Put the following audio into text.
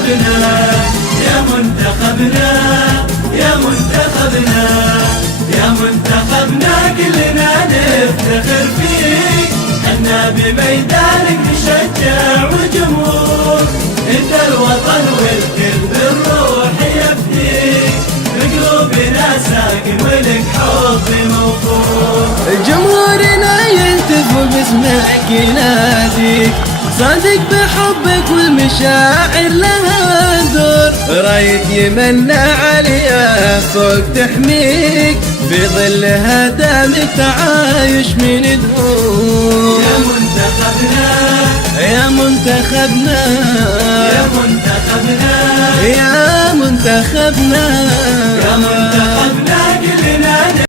منتخبنا، يا منتخبنا، يا منتخبنا، يا منتخبنا كلنا نفتخر فيك، حنا بميدانك نشجع وجمهور، انت الوطن والكل بالروح يفديك، بقلوبنا ساكن ولك حب موفور. جمهورنا يهتف باسمك يناديك، صادق بحبك والمشاعر لها دور، راية يمنى عليها فوق تحميك، في ظلها دام التعايش من دهور. يا منتخبنا، يا منتخبنا، يا منتخبنا، يا منتخبنا، يا منتخبنا